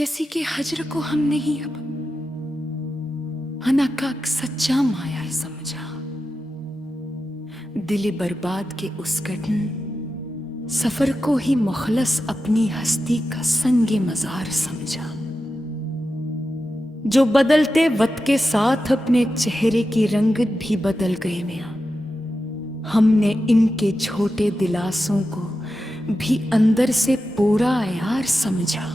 किसी के हजर को हम नहीं अब अना का सच्चा माया समझा। दिल बर्बाद के उस कठिन सफर को ही मुखलस अपनी हस्ती का संगे मजार समझा। जो बदलते वक्त के साथ अपने चेहरे की रंगत भी बदल गए मियां, हमने इनके छोटे दिलासों को भी अंदर से पूरा यार समझा।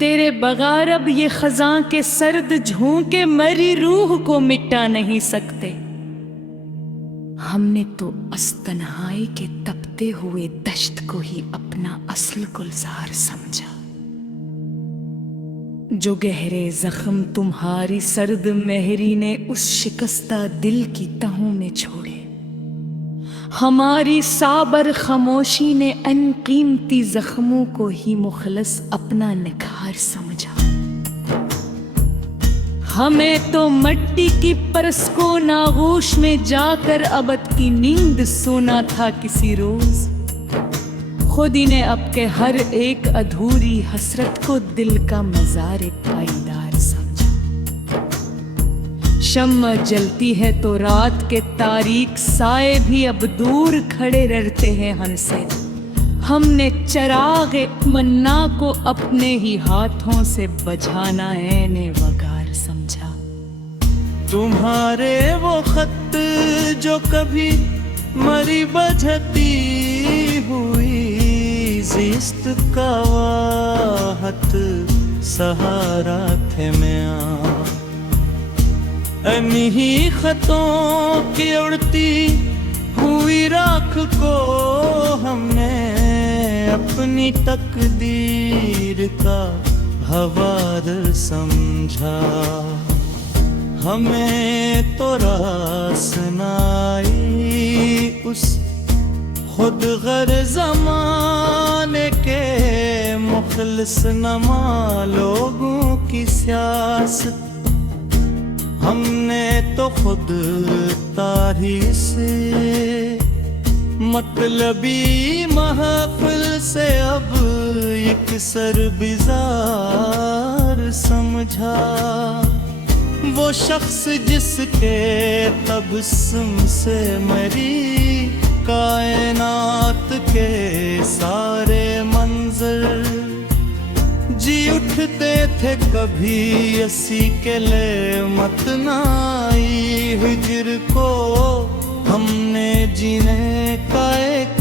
तेरे बगैर अब ये खजां के सर्द झोंके मरी रूह को मिटा नहीं सकते। हमने तो अस्तन्हाई के तपते हुए दश्त को ही अपना असल गुलजार समझा। जो गहरे जख्म तुम्हारी सर्द मेहरी ने उस शिकस्ता दिल की तहों में छोड़े, हमारी साबर खामोशी ने अनकीमती जख्मों को ही मुखलस अपना निखार समझा। हमें तो मट्टी की परस को नागोश में जाकर अबद की नींद सोना था किसी रोज। खुद ही ने अब के हर एक अधूरी हसरत को दिल का मजार पाईदार समझा। शम्मा जलती है तो रात के तारीक साए भी अब दूर खड़े रहते हैं हमसे। हमने चराग मन्ना को अपने ही हाथों से बझाना ऐने वगार समझा। तुम्हारे वो खत जो कभी मरी बजती हुई जिस्त का वाहत सहारा थे मैं। इन्हीं खतों की उड़ती हुई राख को हमने अपनी तकदीर का हवादार समझा। हमें तो रास नाई उस खुद गर ज़माने के मुखलिस नमा लोगों की सियासत। हमने तो खुद तारी से मतलबी महफिल से अब एक सर बिजार समझा। वो शख्स जिसके तबस्सुम से मरी कायनात के सारे मंजर जी उठते थे कभी असी के ले मत नाई हिजर को हमने जीने का एक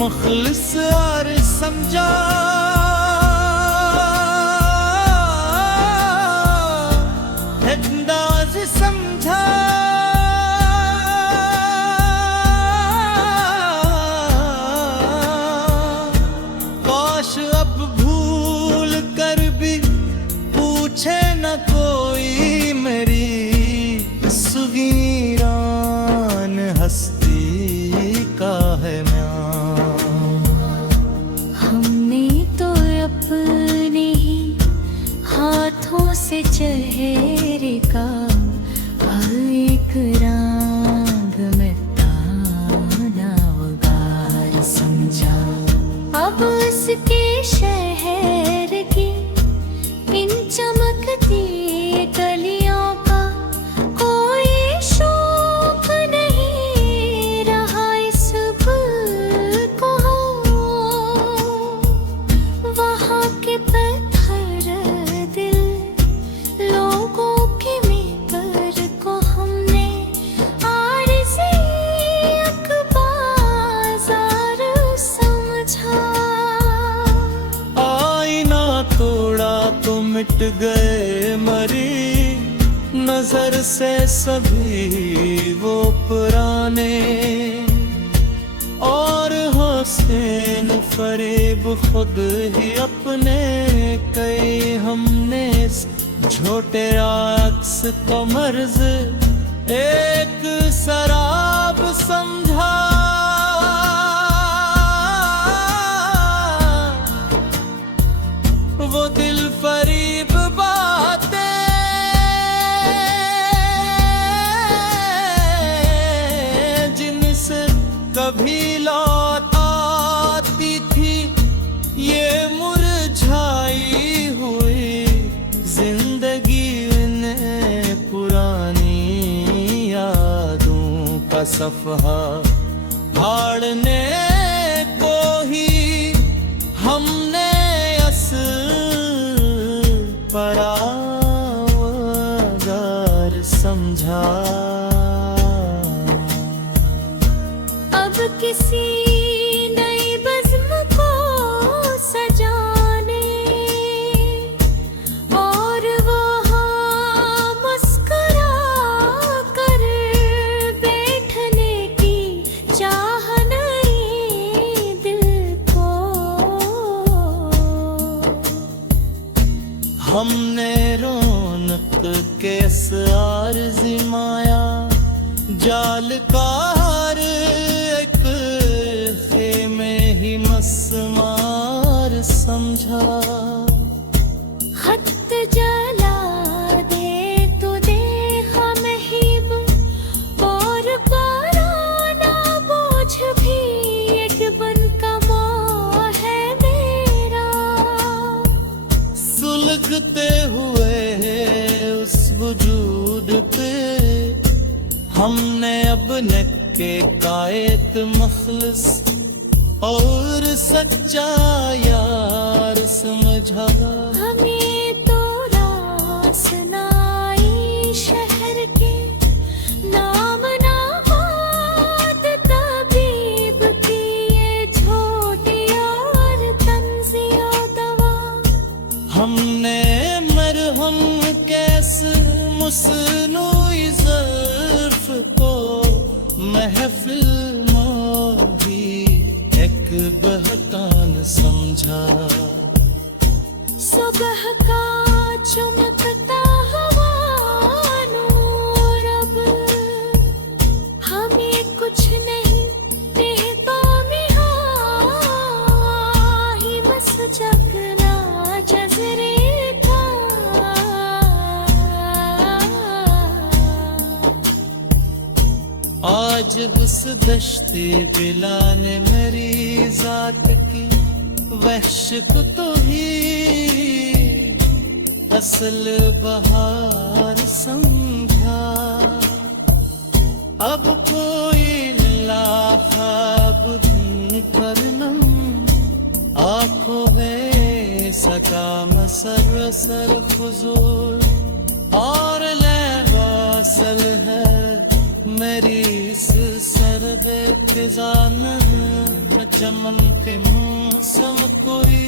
मुखलिस यार समझा। अंदाज समझा काश अब भूल कर भी पूछे न कोई मेरी सुगीरान हस्ती का है म्यां। हमने तो अपने ही हाथों से चेहरे का एक रंग में ताना वगार समझा। अब उसके शहर की इन चमकती गलियों का कोई शौक नहीं रहा इस बुल को। वहाँ के पत्थर दिल लोगों के मिकर को हमने आरज़ी अकबाज़ार समझा। आईना तोड़ा तो मिट गए मरी नजर से सभी वो पुराने और हुस्न फरेब खुद ही अपने कई हमने छोटे अक्स को मर्ज एक शराब समझा। वो दिल फरीब बातें जिनसे कभी लौट आती थी ये मुरझा सफहा फाड़ने को ही हमने परावजार समझा। अब किसी नई बज़्म को सजाने और वहाँ मुस्कुरा कर बैठने की चाह नहीं दिल को। हमने रौनक के सार जिमाया जाल का हर एक खेमे ही मस्मार समझा। खत जला दे तो दे हमहिब और पराना बोझ भी एक बन का मोह है मेरा। सुलगते हुए उस वजूद पे हमने अब नक्के कायत मखलस और सच्चा यार समझा। हमें तो रास नाई शहर के नाम नामाद तबीब की ये छोटी और तंजिया दवा। हमने मरहम कैस मुस्नुई ज़र्फ़ को महफिल मोही एक बहतान समझा। सुबह का चमकता हवा नूर अब हमें कुछ नहीं बेकामी ही बस जगना जज़रे था। आज उस दश्ते बिला ने मेरी जात की वहश को तो ही असल बहार समझा। अब कोई लाखाब पर नम आँखों में सका मसर सर फुजूल और लहवासल है मेरी इस सर्द फिजा न चमन के मौसम कोई